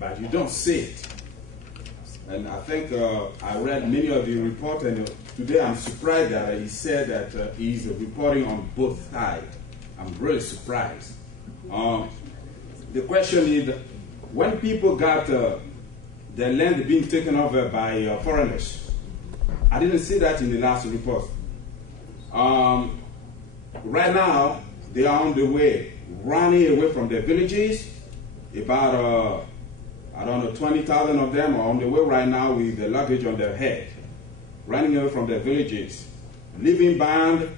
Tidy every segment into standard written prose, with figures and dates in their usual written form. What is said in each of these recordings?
but you don't see it. And I think I read many of the reports, and today I'm surprised that he said that he's reporting on both sides. I'm really surprised. The question is, when people got their land being taken over by foreigners, I didn't see that in the last report. Right now, they are on the way, running away from their villages. About, I don't know, 20,000 of them are on the way right now with the luggage on their head, running away from their villages, leaving behind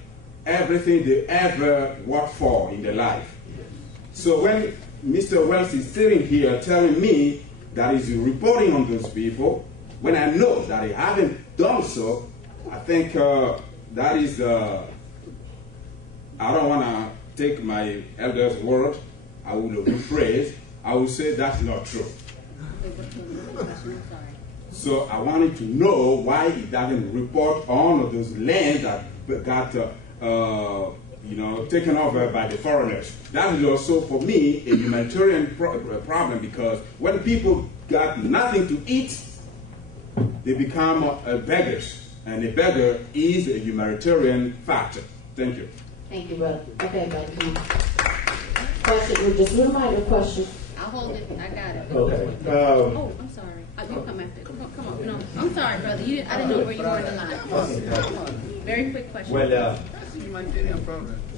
everything they ever worked for in their life. So when Mr. Wells is sitting here telling me that he's reporting on those people, when I know that he haven't done so, I think that is, I don't want to take my elder's word. I will rephrase. I will say that's not true. So I wanted to know why he doesn't report on those lands that got taken over by the foreigners. That is also, for me, a humanitarian problem, because when people got nothing to eat, they become beggars. And a beggar is a humanitarian factor. Thank you. Thank you, brother. Okay, brother. Question, just a reminder question. I'll hold it. I got it. Okay. Oh, I'm sorry. You come after. Come on. No, I'm sorry, brother. I didn't know where you were in the line. Come on. Very quick question. Well,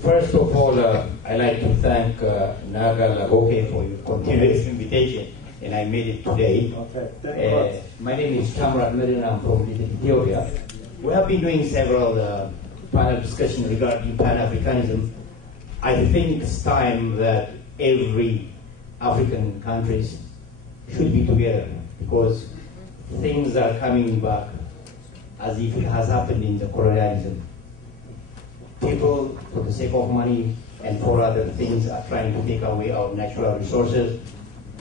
first of all, I'd like to thank Naga Lagoke for your continuous invitation, and I made it today. Okay. My name is Kamrat Medina. I'm from Ethiopia. We have been doing several panel discussions regarding Pan-Africanism. I think it's time that every African countries should be together, because things are coming back as if it has happened in the colonialism. People, for the sake of money and for other things, are trying to take away our natural resources,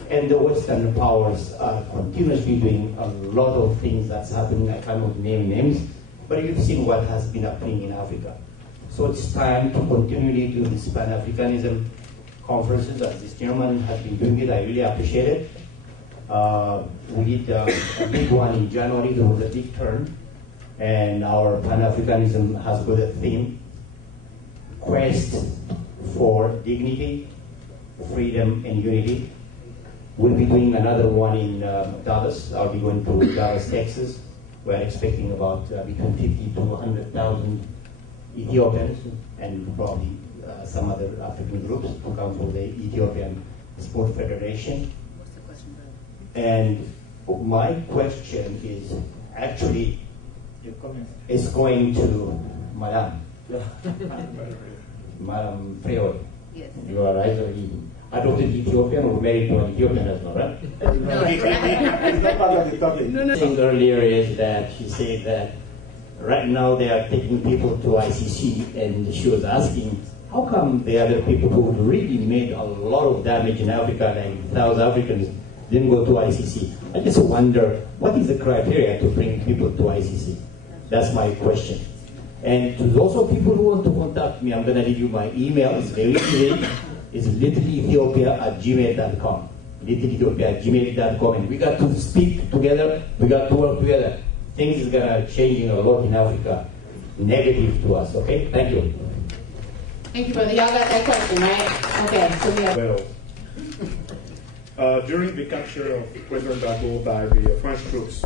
and the Western powers are continuously doing a lot of things that's happening. I cannot name names, but you've seen what has been happening in Africa. So it's time to continually do this Pan-Africanism conferences, as this gentleman has been doing it. I really appreciate it. We did a big one in January. There was a big turn, and our Pan-Africanism has got a theme: quest for dignity, freedom, and unity. We'll be doing another one in Dallas. I'll be going to Dallas, Texas. We're expecting about between 50 to 100,000 Ethiopians and probably some other African groups to come for the Ethiopian Sport Federation. What's the question, brother? And my question is actually is going to Madame. Madame Freud. Yes. You are either adopted Ethiopian or married to an Ethiopian husband, right? No. It's not part of the topic. The thing earlier is that she said that right now they are taking people to ICC, and she was asking, how come the other people who really made a lot of damage in Africa, like South Africans, didn't go to ICC? I just wonder, what is the criteria to bring people to ICC? That's my question. And to those of people who want to contact me, I'm going to leave you my email. It's very easy. It's littleethiopia@gmail.com. littleethiopia@gmail.com. And we got to speak together. We got to work together. Things is going to changing a lot in Africa, negative to us, okay? Thank you. Thank you, brother. Y'all got that question, right? Okay, so we have... Well, during the capture of President Gbagbo by the French troops,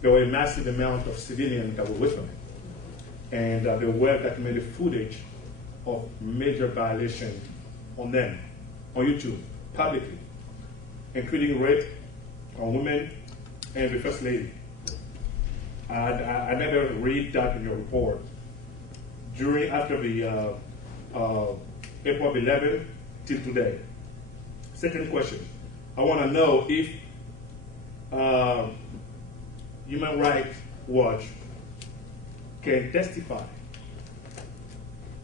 there were a massive amount of civilians that were with them. And there were documented footage of major violations on them, on YouTube, publicly, including rape on women and the First Lady. I never read that in your report. After the April 11 till today. Second question, I want to know if Human Rights Watch can testify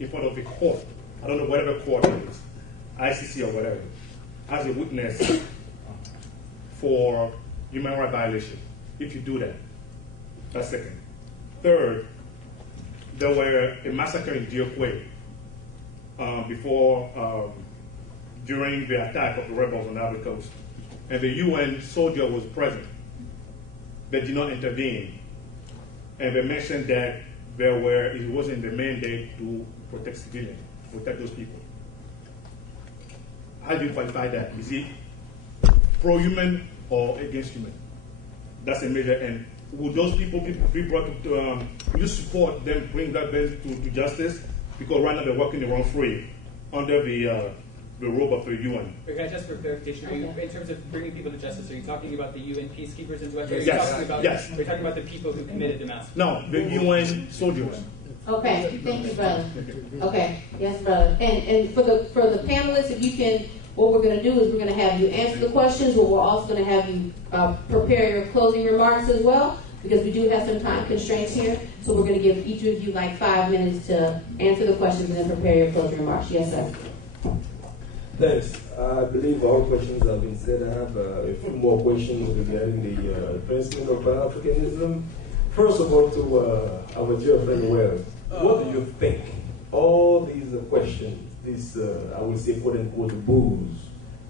in front of the court, I don't know whatever court it is, ICC or whatever, as a witness for human rights violation, if you do that. That's second. Third, there were a massacre in Diokwe during the attack of the rebels on Ivory Coast. and the UN soldier was present. They did not intervene. And they mentioned that it wasn't the mandate to protect civilians, protect those people. How do you qualify that? Is it pro-human or against human? That's a major end. Would those people be brought to, would you support them bring that to justice? Because right now they're working the wrong free under the robe of the UN. Can I just for clarification, in terms of bringing people to justice, are you talking about the UN peacekeepers in Rwanda? Yes. Are you talking about the people who committed the massacre? No, the UN soldiers. Okay, thank you, brother. Okay, yes, brother. And for the panelists, if you can, what we're going to do is we're going to have you answer the questions, but we're also going to have you prepare your closing remarks as well, because we do have some time constraints here. So we're going to give each of you like 5 minutes to answer the questions and then prepare your closing remarks. Yes, sir. Thanks. I believe all questions have been said. I have a few more questions regarding the advancement of Pan-Africanism. First of all, to our dear friend Wells, what do you think? All these questions, this, I would say, quote-unquote, booze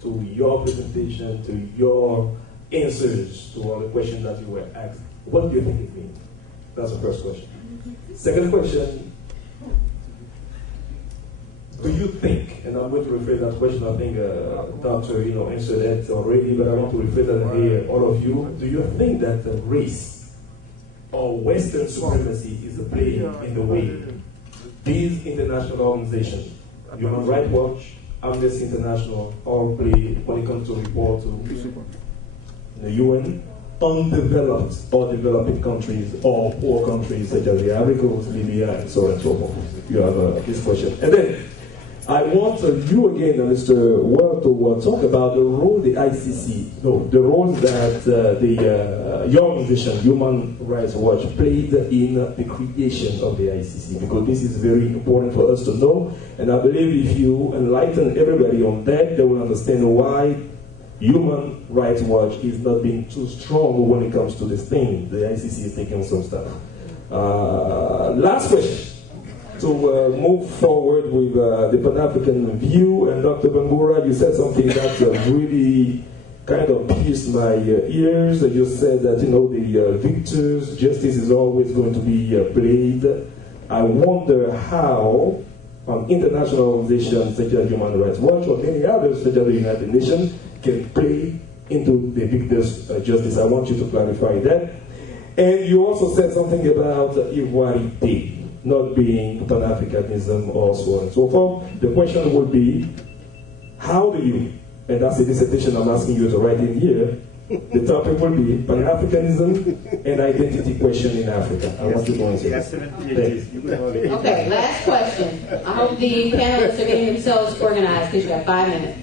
to your presentation, to your answers to all the questions that you were asked, what do you think it means? That's the first question. Second question, do you think, and I'm going to rephrase that question, I think Dr. answered that already, but I want to rephrase that and hear all of you. Do you think that race or Western supremacy is a play in the way these international organizations, Human Rights Watch, Amnesty International, all play when it comes to report to the UN, undeveloped or developing countries or poor countries such as the Ivory Coast, Libya, and so on and so forth? You have this question. And then, I want you again, Mr. Well, to talk about the role the ICC, the role that your organization, Human Rights Watch, played in the creation of the ICC, because this is very important for us to know. And I believe if you enlighten everybody on that, they will understand why Human Rights Watch is not being too strong when it comes to this thing. The ICC is taking some stuff. Last question. To move forward with the Pan-African view, and Dr. Bangura, you said something that really kind of pierced my ears. You said that, the victors' justice is always going to be played. I wonder how international organizations such as Human Rights Watch or many others such as the United Nations can play into the victors' justice. I want you to clarify that. And you also said something about equality not being Pan-Africanism or so on and so forth. The question would be, how do you, and that's a dissertation I'm asking you to write in here, the topic will be Pan-Africanism and identity question in Africa. I want you to answer. Yes, Okay, last question. I hope the panelists are getting themselves organized because you have 5 minutes.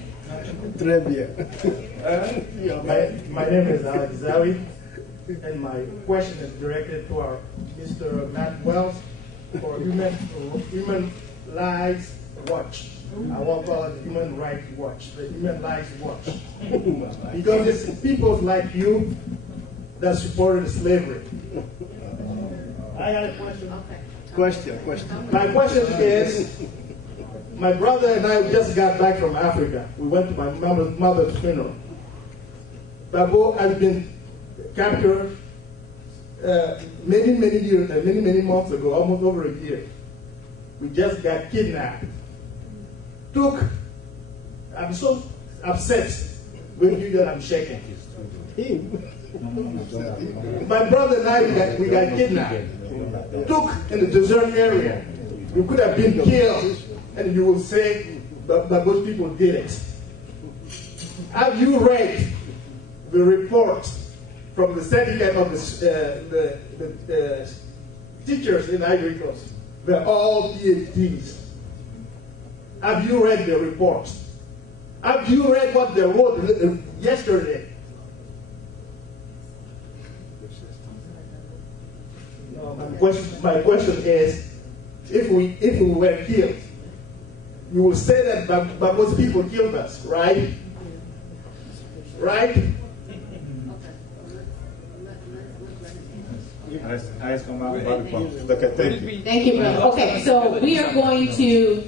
My name is Alex Zawi, and my question is directed to our Mr. Matt Wells for Human Rights Watch. I won't call it Human Rights Watch, the Human Rights Watch. Because it's people like you that supported slavery. I got a question. Question. My question is, my brother and I just got back from Africa. We went to my mother's funeral. Babo has been captured many years, many months ago, almost over a year. We just got kidnapped. I'm so upset with you that I'm shaking. My brother and I, we got kidnapped. Took in the desert area. We could have been killed, and you will say that those people did it. Have you read the report from the syndicate of the teachers in Ivory Coast? They're all PhDs. Have you read the report? Have you read what they wrote yesterday? My question is, if we were killed, you will say that Babo's people killed us, right? Right? Okay, thank you. Thank you, brother. Okay, so we are going to,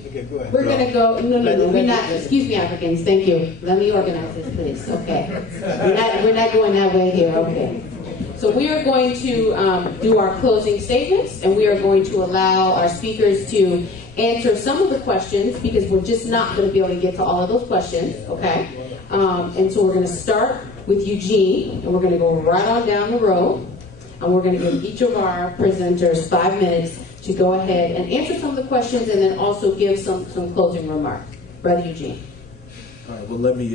we're going to go, no, we're not, excuse me, Africans, thank you. Let me organize this, please, okay. We're not going that way here, okay. So we are going to do our closing statements, and we are going to allow our speakers to answer some of the questions, because we're just not going to be able to get to all of those questions, okay? And so we're going to start with Eugene, and we're going to go right on down the road. And we're going to give each of our presenters 5 minutes to go ahead and answer some of the questions, and then also give some closing remarks. Brother Eugene. All right, well, let me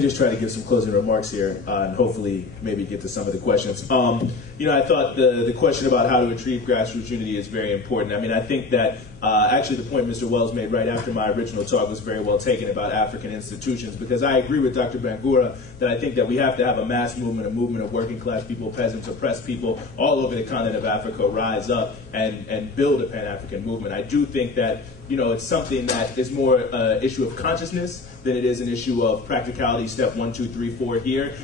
just try to give some closing remarks here, and hopefully maybe get to some of the questions. I thought the question about how to achieve grassroots unity is very important. I mean, I think that actually the point Mr. Wells made right after my original talk was very well taken about African institutions, because I agree with Dr. Bangura that I think that we have to have a mass movement, a movement of working class people, peasants, oppressed people all over the continent of Africa rise up and build a Pan-African movement. I do think that, it's something that is more an issue of consciousness than it is an issue of practicality, step 1, 2, 3, 4 here.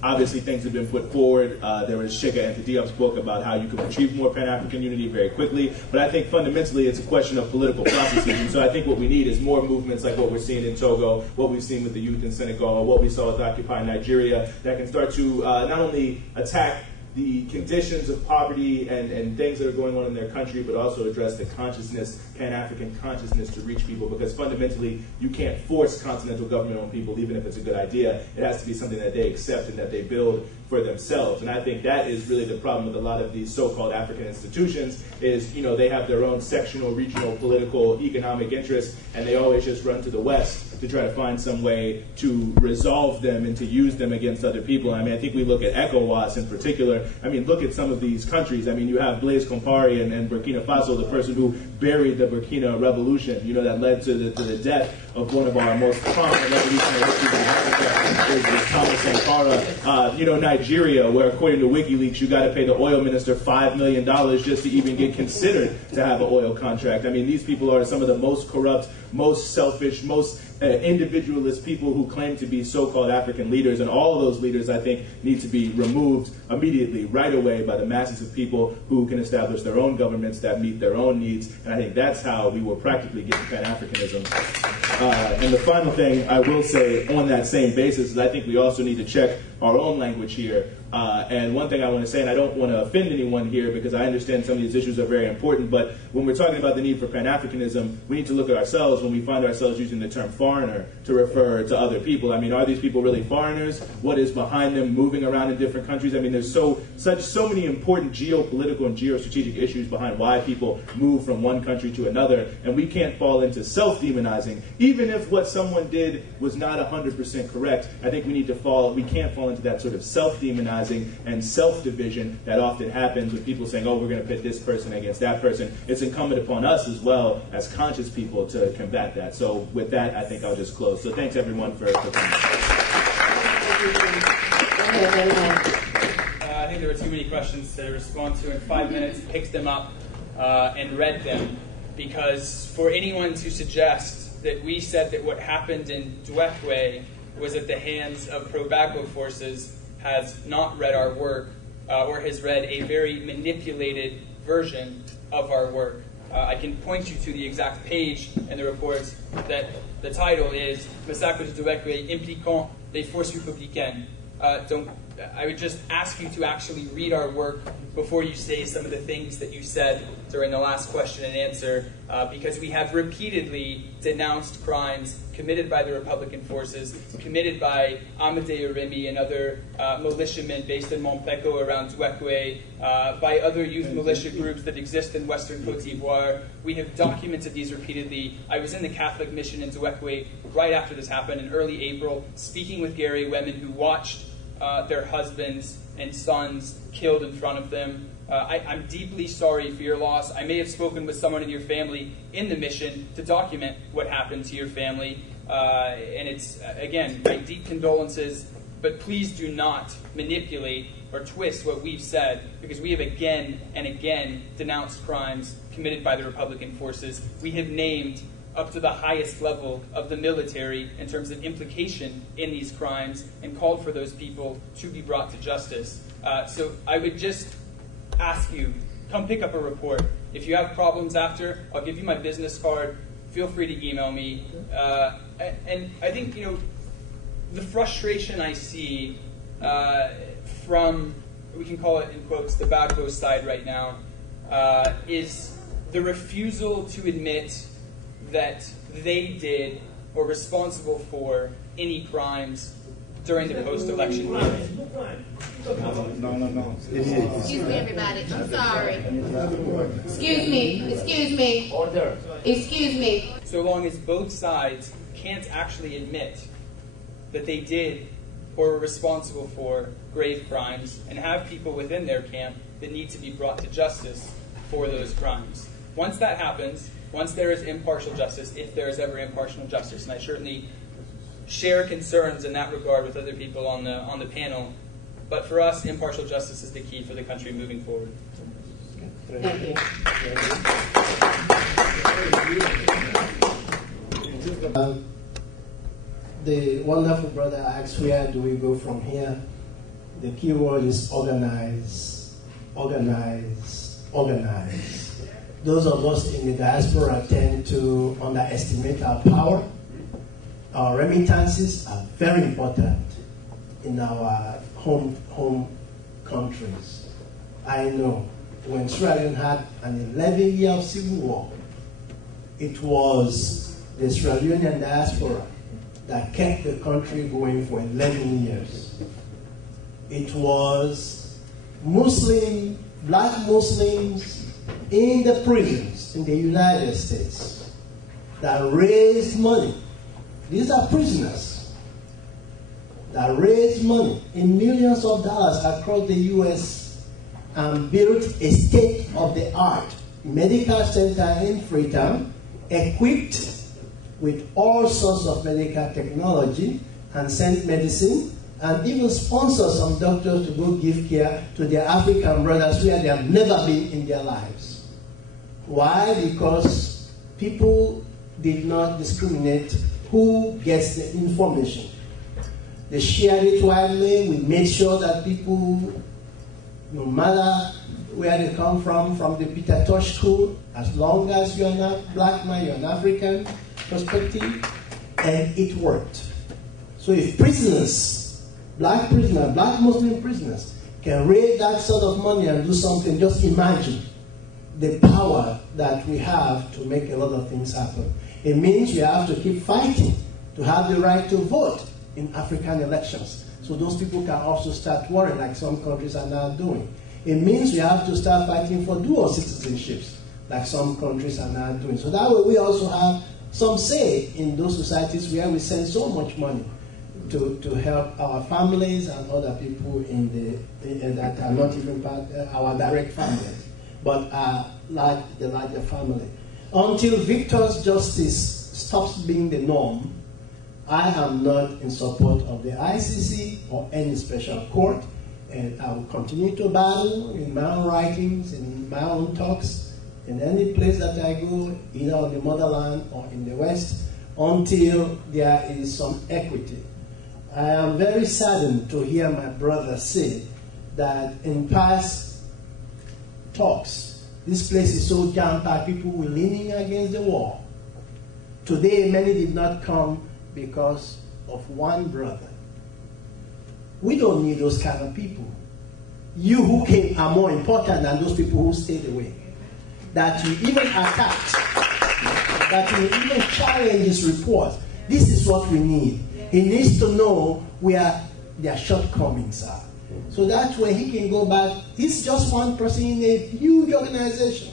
Obviously, things have been put forward. There was Shika Anta Diop's book about how you can achieve more Pan-African unity very quickly. But I think fundamentally it's a question of political processes. And so I think what we need is more movements like what we're seeing in Togo, what we've seen with the youth in Senegal, what we saw with Occupy Nigeria, that can start to not only attack the conditions of poverty and things that are going on in their country, but also address the consciousness, Pan-African consciousness, to reach people, because fundamentally you can't force continental government on people, even if it's a good idea. It has to be something that they accept and that they build for themselves. And I think that is really the problem with a lot of these so-called African institutions is, they have their own sectional, regional, political, economic interests, and they always just run to the West to try to find some way to resolve them and to use them against other people. I think we look at ECOWAS in particular. Look at some of these countries. You have Blaise Compaoré and Burkina Faso, the person who buried the Burkina Revolution, that led to the death of one of our most prominent revolutionary leaders in Africa, Thomas Sankara. Nigeria, where according to WikiLeaks, you got to pay the oil minister $5 million just to even get considered to have an oil contract. These people are some of the most corrupt, most selfish, most individualist people who claim to be so-called African leaders, and all of those leaders, I think, need to be removed immediately, right away, by the masses of people who can establish their own governments that meet their own needs. And I think that's how we will practically get to Pan-Africanism. And the final thing I will say on that same basis is I think we also need to check our own language here. And one thing I want to say, and I don't want to offend anyone here because I understand some of these issues are very important, but when we're talking about the need for Pan-Africanism, we need to look at ourselves when we find ourselves using the term foreigner to refer to other people. Are these people really foreigners? What is behind them moving around in different countries? There's so many important geopolitical and geostrategic issues behind why people move from one country to another, and we can't fall into self-demonizing. Even if what someone did was not 100% correct, I think we can't fall into that sort of self-demonizing and self-division that often happens with people saying, we're going to pit this person against that person. It's incumbent upon us as well as conscious people to combat that. So with that, I think I'll just close. So thanks everyone for coming. I think there were too many questions to respond to in 5 minutes. Picked them up and read them, because for anyone to suggest that we said that what happened in Dwekwe was at the hands of pro-Bagbo forces has not read our work or has read a very manipulated version of our work. I can point you to the exact page in the report that the title is Massacre de Dwekwe impliquant les forces républicaines. I would just ask you to actually read our work before you say some of the things that you said during the last question and answer, because we have repeatedly denounced crimes committed by the Republican forces, committed by Amadei Remy and other militiamen based in Montpeko around Dwekwe, by other youth militia groups that exist in Western Côte d'Ivoire. We have documented these repeatedly. I was in the Catholic mission in Dwekwe right after this happened in early April, speaking with Gary women who watched their husbands and sons killed in front of them. I'm deeply sorry for your loss. I may have spoken with someone in your family in the mission to document what happened to your family. And it's, again, my deep condolences, but please do not manipulate or twist what we've said, because we have again and again denounced crimes committed by the Republican forces. We have named up to the highest level of the military in terms of implication in these crimes and called for those people to be brought to justice. So I would just ask you, come pick up a report. If you have problems after, I'll give you my business card. Feel free to email me. And I think, the frustration I see from, we can call it in quotes, the Bagbo side right now, is the refusal to admit that they did or responsible for any crimes during the post-election period. No. Excuse me, everybody. I'm sorry. Excuse me. Order. Excuse me. So long as both sides can't actually admit that they did or were responsible for grave crimes and have people within their camp that need to be brought to justice for those crimes. Once that happens, once there is impartial justice, if there is ever impartial justice, and I certainly share concerns in that regard with other people on the panel, but for us, impartial justice is the key for the country moving forward. Thank you. The wonderful brother asked, where do we go from here? The key word is organize, organize, organize. Those of us in the diaspora tend to underestimate our power. Our remittances are very important in our home countries. I know when Sierra Leone had an 11-year civil war, it was the Sierra Leonean diaspora that kept the country going for 11 years. It was black Muslims in the prisons in the United States that raised money. These are prisoners that raised money in millions of dollars across the U.S. and built a state-of-the-art medical center in Freetown, equipped with all sorts of medical technology, and sent medicine, and even sponsor some doctors to go give care to their African brothers where they have never been in their lives. Why? Because people did not discriminate who gets the information. They shared it widely. We made sure that people, no matter where they come from the Peter Tosh School, as long as you're not a black man, you're an African perspective, and it worked. So if prisoners, black Muslim prisoners, can raise that sort of money and do something, just imagine the power that we have to make a lot of things happen. It means you have to keep fighting to have the right to vote in African elections. So those people can also start worrying like some countries are now doing. It means you have to start fighting for dual citizenships like some countries are now doing. So that way we also have some say in those societies where we send so much money to help our families and other people that are not even our direct families, but are like the larger family. Until victor's justice stops being the norm, I am not in support of the ICC or any special court, and I will continue to battle in my own writings, in my own talks, in any place that I go, either on the motherland or in the West, until there is some equity. I am very saddened to hear my brother say that in past talks, this place is so jam-packed, people were leaning against the wall. Today, many did not come because of one brother. We don't need those kind of people. You who came are more important than those people who stayed away. That you even attacked, that you even challenge his report. This is what we need. He needs to know where their shortcomings are. So that way he can go back. He's just one person in a huge organization.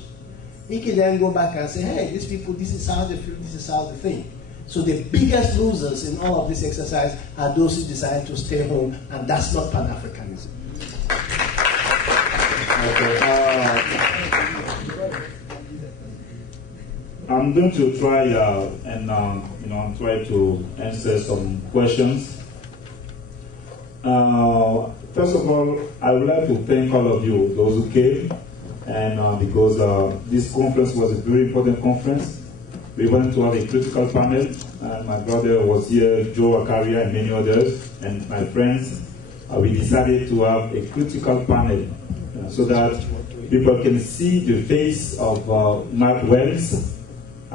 He can then go back and say, hey, these people, this is how they feel, this is how they think. So the biggest losers in all of this exercise are those who decide to stay home, and that's not Pan-Africanism. Okay. I'm going to try and try to answer some questions. First of all, I would like to thank all of you, those who came, and because this conference was a very important conference. we wanted to have a critical panel. My brother was here, Joe Akaria, and many others, and my friends. We decided to have a critical panel so that people can see the face of Matt Wells,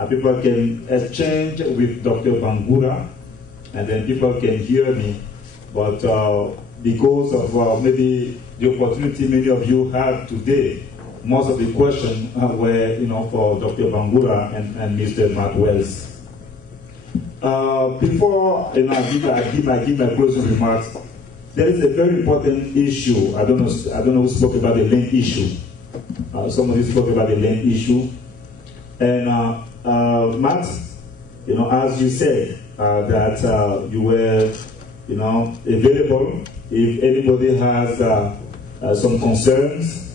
people can exchange with Dr. Bangura, and then people can hear me. But because of maybe the opportunity many of you had today, most of the questions were, for Dr. Bangura and Mr. Matt Wells. Before I give my closing remarks, there is a very important issue. I don't know who spoke about the land issue. Somebody spoke about the land issue, and Matt, as you said that you were, available if anybody has some concerns.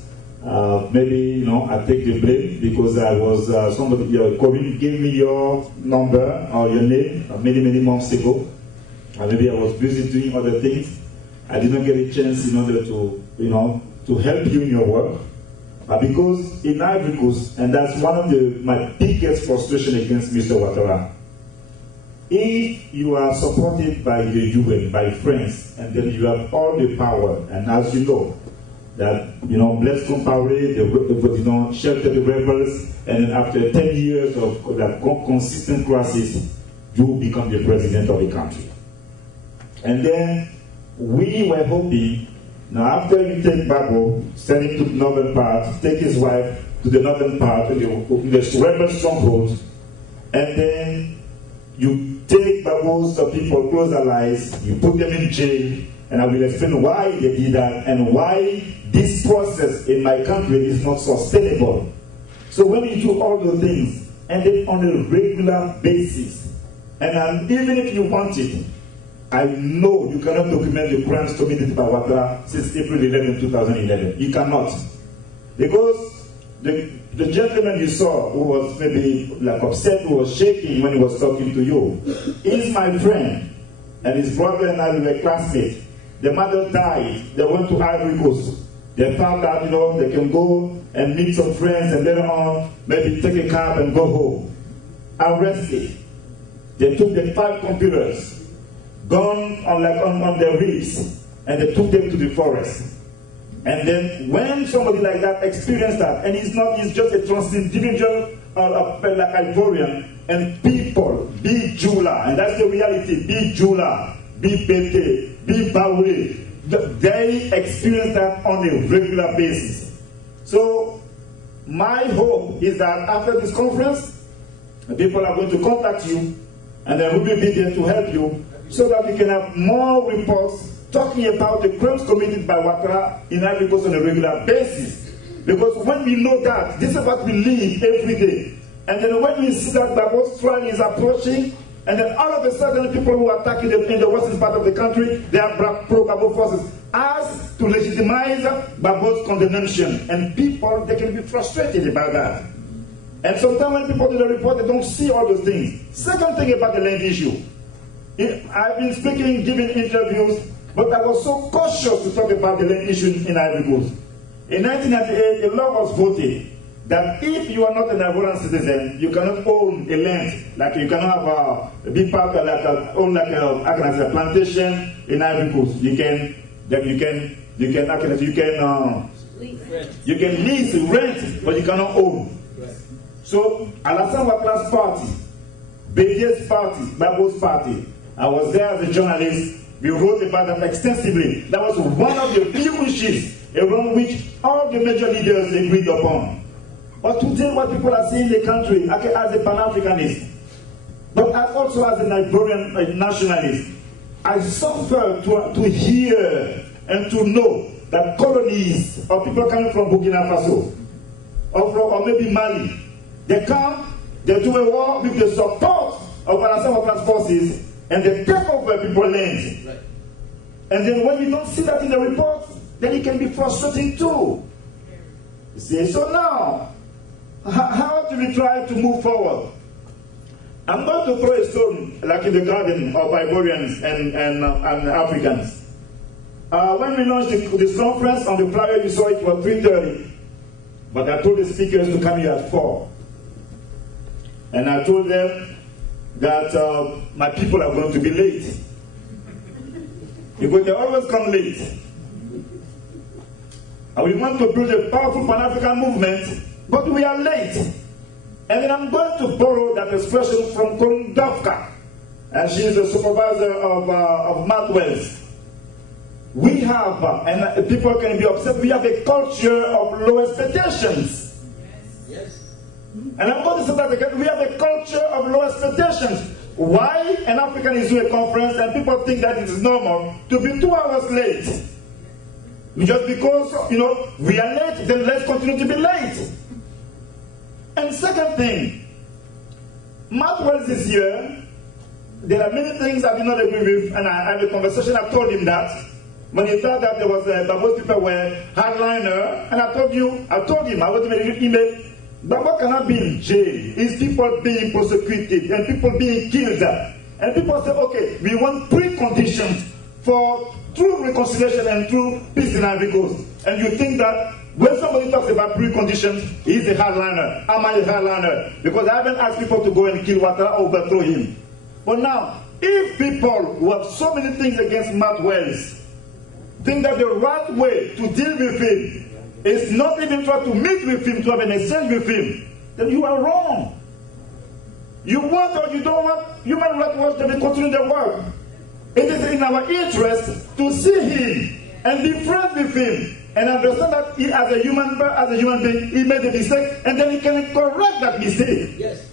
Maybe, I take the blame because I was, Corinne gave me your number or your name many months ago. Maybe I was busy doing other things. I did not get a chance in order to, to help you in your work. Because in Ivory Coast, and that's one of my biggest frustration against Mr. Ouattara, if you are supported by the UN, by friends, and then you have all the power, and as you know, that, Blaise Compaoré, shelter the rebels, and then after 10 years of that consistent crisis, you become the president of the country. And then we were hoping, now after you take Babo, send him to the northern part, take his wife to the northern part, the rebel strongholds, and then you take Babo's people, close allies, you put them in jail, and I will explain why they did that and why this process in my country is not sustainable. So when you do all those things, and then on a regular basis, and even if you want it, I know you cannot document the crimes committed by Ouattara since April 11, 2011. You cannot. Because the gentleman you saw who was maybe upset, who was shaking when he was talking to you, is my friend. And his brother and I were classmates. The mother died. They went to Ivory Coast. They found out, they can go and meet some friends and later on maybe take a cab and go home. Arrested. They took the 5 computers, gone on their ribs, and they took them to the forest. And then when somebody like that experienced that, and he's just a trans-individual like Ivorian, and people, be Jula, and that's the reality, be Jula, be Bete, be Baoulé, they experience that on a regular basis. So my hope is that after this conference, people are going to contact you, and then we will be there to help you, so that we can have more reports talking about the crimes committed by Ouattara in Ivory Coast on a regular basis. Because when we know that, this is what we live every day. And then when we see that Babo's trial is approaching, and then all of a sudden the people who are attacking them in the western part of the country, they are pro-Babo forces, as to legitimize Babo's condemnation. And people, they can be frustrated about that. And sometimes when people do the report, they don't see all those things. Second thing about the land issue. I've been speaking, giving interviews, but I was so cautious to talk about the land issue in Ivory Coast. In 1998, a law was voted that if you are not an Ivorian citizen, you cannot own a land. Like you cannot have a big part of a plantation in Ivory Coast. You can lease, rent, but you cannot own. So Alassane Ouattara's party, Bédié's party, Babo's party, I was there as a journalist. We wrote about that extensively. That was one of the few issues around which all the major leaders agreed upon. But today what people are seeing in the country as a Pan-Africanist, but also as an Ivorian nationalist, I suffer to hear and to know that colonies or people coming from Burkina Faso or maybe Mali, they come, they do a war with the support of Alassane Ouattara's forces, and they take over people's land. Right. And then when you don't see that in the report, then it can be frustrating too. You see, so now, how do we try to move forward? I'm going to throw a stone like in the garden of Ivorians and Africans. When we launched this conference, on the flyer you saw it was 3:30, but I told the speakers to come here at 4. And I told them that my people are going to be late. Because they always come late. And we want to build a powerful Pan-African movement, but we are late. And then I'm going to borrow that expression from Kondovka, and she is the supervisor of Mathwells. We have, and people can be upset, we have a culture of low expectations. Yes. And I'm going to say that again, we have a culture of low expectations. Why an African is doing a conference and people think that it is normal to be 2 hours late? Just because, we are late, then let's continue to be late. And second thing, Mathwells this year, there are many things I did not agree with, and I had a conversation, I told him that, when he thought that there was most people were hardliner, and I told him, I wrote him an email, but what cannot be in jail is people being prosecuted and people being killed. And people say, okay, we want preconditions for true reconciliation and true peace in Ivory Coast. And you think that when somebody talks about preconditions, he's a hardliner. Am I a hardliner? Because I haven't asked people to go and kill Ouattara or overthrow him. But now, if people who have so many things against Mathwells think that the right way to deal with him is not even try to meet with him, to have an exchange with him, then you are wrong. You want or you don't want Human Rights Watch to continue their work. It is in our interest to see him and be friends with him and understand that he, as a human being, he made a mistake and then he can correct that mistake. Yes.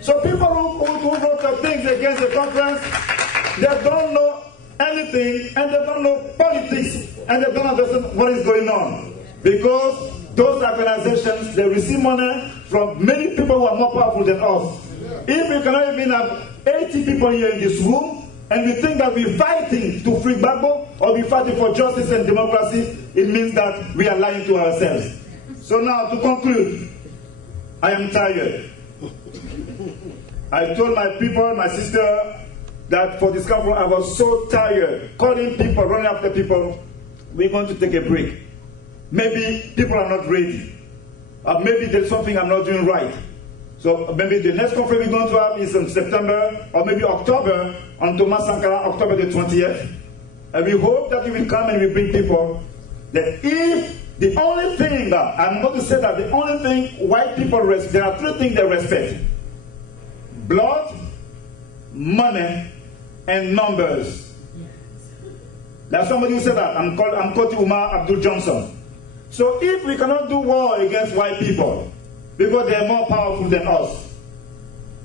So people who wrote things against the conference, they don't know anything and they don't know politics and they don't understand what is going on. Because those organizations, they receive money from many people who are more powerful than us. If we cannot even have 80 people here in this room, and we think that we're fighting to free Gbagbo, or we're fighting for justice and democracy, it means that we are lying to ourselves. So now, to conclude, I am tired. I told my people, my sister, that for this conference, I was so tired, calling people, running after people, we're going to take a break. Maybe people are not ready. Or maybe there's something I'm not doing right. So maybe the next conference we're going to have is in September or maybe October on Thomas Sankara, October the 20th. And we hope that you will come and we bring people that if the only thing that, I'm going to say that the only thing white people respect, there are three things they respect. Blood, money, and numbers. There's somebody who said that. I'm quoting Umar Abdul Johnson. So if we cannot do war against white people because they are more powerful than us,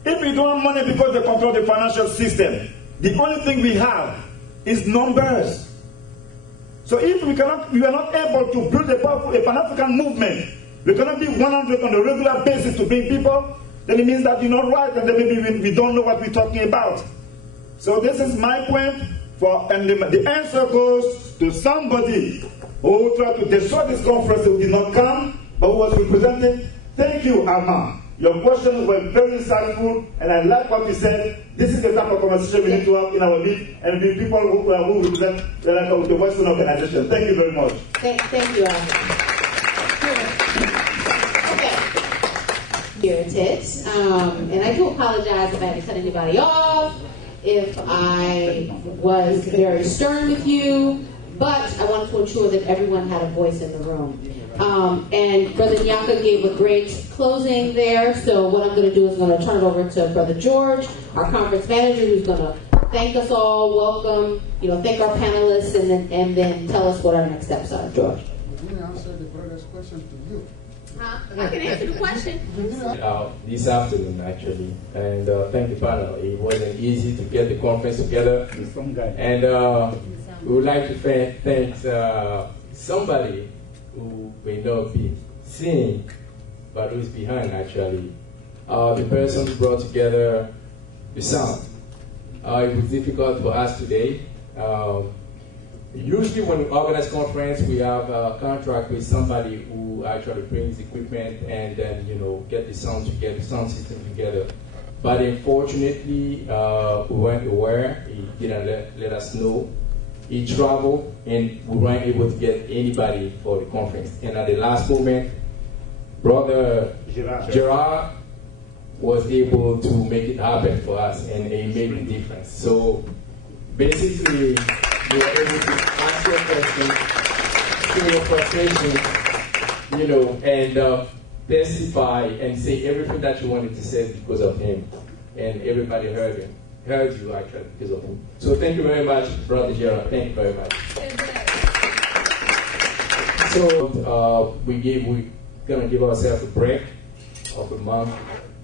if we don't have money because they control the financial system, the only thing we have is numbers. So if we are not able to build a powerful Pan-African movement, we cannot be 100 on a regular basis to bring people, then it means that you're not right and then maybe we don't know what we're talking about. So this is my point, and the answer goes to somebody who tried to destroy this conference who did not come, but who was represented. Thank you, Armand. Your questions were very insightful, and I like what you said. This is the type of conversation we need to have in our meet, and be people who represent the Western organization. Thank you very much. Thank you, Armand. Okay. Here it is. And I do apologize if I had to cut anybody off, if I was very stern with you. But I wanted to ensure that everyone had a voice in the room. And Brother Nyaka gave a great closing there. So what I'm going to do is I'm going to turn it over to Brother George, our conference manager, who's going to thank us all, welcome, thank our panelists, and then tell us what our next steps are. George. I'm going to answer the brother's question to you. I can answer the question. This afternoon, actually. And thank the panel. It wasn't easy to get the conference together. And we would like to thank somebody who may not be seen, but who is behind, actually. The person who brought together the sound. It was difficult for us today. Usually when we organize conference, we have a contract with somebody who actually brings equipment and then, get the sound together, the sound system together. But unfortunately, we weren't aware. He didn't let us know. He traveled, and we weren't able to get anybody for the conference. And at the last moment, Brother Gerard was able to make it happen for us, and it made a difference. So basically, you were able to ask your questions, show your frustration, you know, and testify and say everything that you wanted to say because of him. And everybody heard him, heard you actually because of him. So thank you very much, Brother Gerald. Thank you very much. So we're gonna give ourselves a break of a month,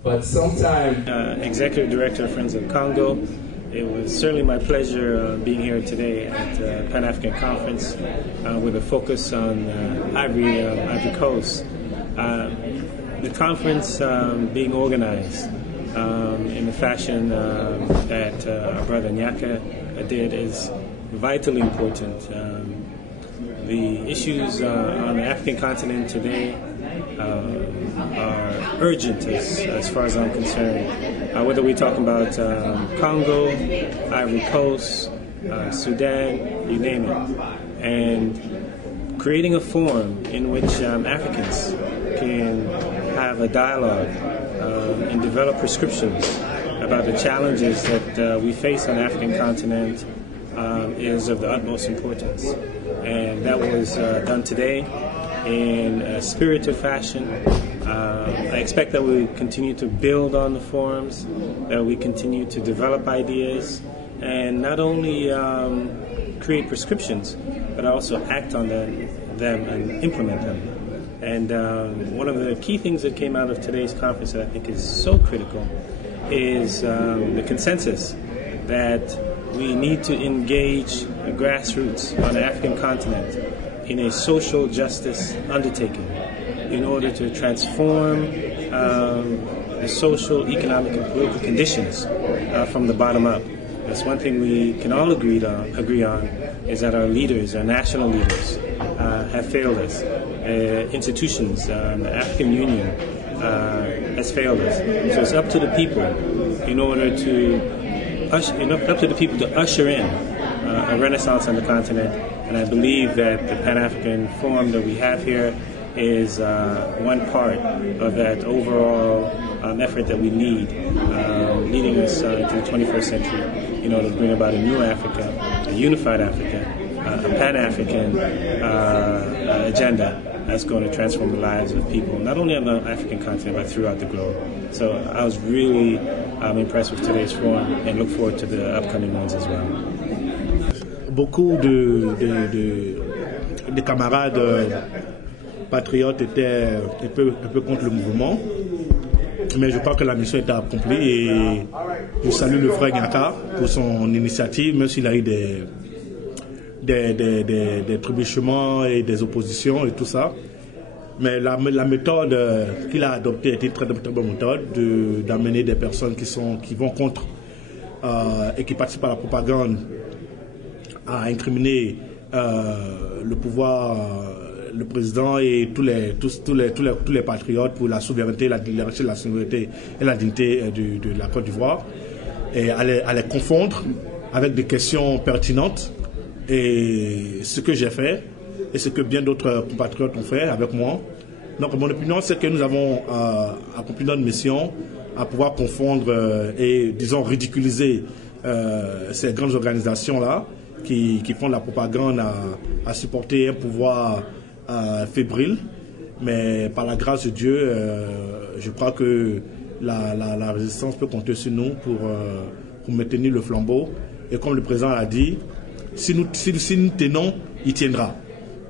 but sometime. Executive Director of Friends of Congo. It was certainly my pleasure being here today at the Pan-African Conference with a focus on Ivory Coast. The conference being organized in the fashion that our brother Nyaka did is vitally important. The issues on the African continent today are urgent as far as I'm concerned. Whether we're talking about Congo, Ivory Coast, Sudan, you name it. And creating a forum in which Africans can have a dialogue and develop prescriptions about the challenges that we face on the African continent is of the utmost importance. And that was done today in a spirited fashion. I expect that we continue to build on the forums, that we continue to develop ideas, and not only create prescriptions, but also act on them and implement them. And one of the key things that came out of today's conference that I think is so critical is the consensus that we need to engage the grassroots on the African continent in a social justice undertaking in order to transform the social, economic, and political conditions from the bottom up. That's one thing we can all agree on is that our leaders, our national leaders, have failed us. Institutions, the African Union has failed us. So it's up to the people in order to usher in a renaissance on the continent. And I believe that the Pan-African Forum that we have here is one part of that overall effort that we need, leading us into the 21st century in order to bring about a new Africa, a unified Africa, a Pan-African agenda that's going to transform the lives of people, not only on the African continent, but throughout the globe. So I was really impressed with today's forum and look forward to the upcoming ones as well. Beaucoup de camarades patriotes étaient un peu contre le mouvement, mais je crois que la mission était accomplie et je salue le frère Nyaka pour son initiative, même s'il a eu des trébuchements et des oppositions et tout ça. Mais la méthode qu'il a adoptée était une très bonne méthode d'amener des personnes qui vont contre et qui participent à la propagande à incriminer le pouvoir, le président et tous les patriotes pour la souveraineté, la souveraineté et la dignité de la Côte d'Ivoire, et à les confondre avec des questions pertinentes. Et ce que j'ai fait, et ce que bien d'autres compatriotes ont fait avec moi. Donc mon opinion, c'est que nous avons accompli notre mission à pouvoir confondre et, disons, ridiculiser ces grandes organisations-là qui font de la propagande à supporter un pouvoir fébrile. Mais par la grâce de Dieu, je crois que la résistance peut compter sur nous pour maintenir le flambeau. Et comme le président l'a dit, si nous tenons, il tiendra.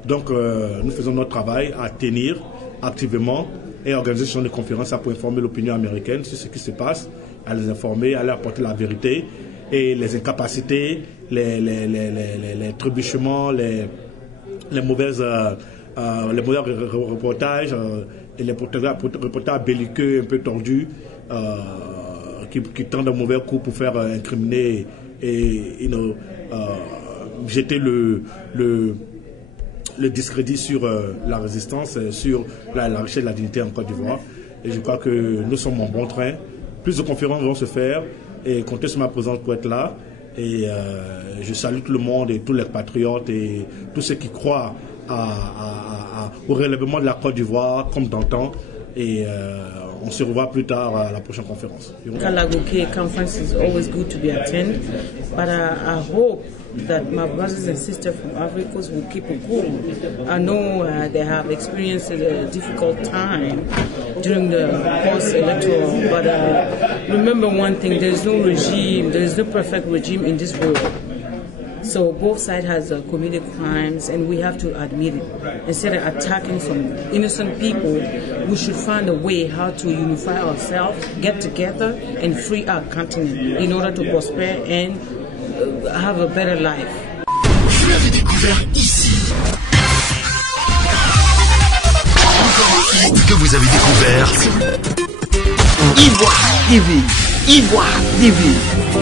Donc nous faisons notre travail à tenir activement et organiser ce genre de conférences pour informer l'opinion américaine sur ce qui se passe, à les informer, à leur apporter la vérité et les incapacités, les trébuchements, les mauvais reportages et les reportages belliqueux un peu tordus qui tendent un mauvais coup pour faire incriminer et jeter le discrédit sur la résistance, sur la richesse de la dignité en Côte d'Ivoire. Et je crois que nous sommes en bon train. Plus de conférences vont se faire et comptez sur ma présence pour être là. Et je salue tout le monde et tous les patriotes et tous ceux qui croient au relèvement de la Côte d'Ivoire comme d'antan Et on se revoit plus tard à la prochaine conférence. Kalagoke conference is always good to be attended, but I hope that my brothers and sisters from Africa will keep it cool. I know they have experienced a difficult time during the post-electoral, but remember one thing, there is no regime, there is no perfect regime in this world. So both sides has committed crimes, and we have to admit it. Instead of attacking some innocent people, we should find a way how to unify ourselves, get together, and free our continent in order to prosper and have a better life. Vous l'avez découvert ici. Encore un hit que vous avez découvert. Ivoire TV. Ivoire TV.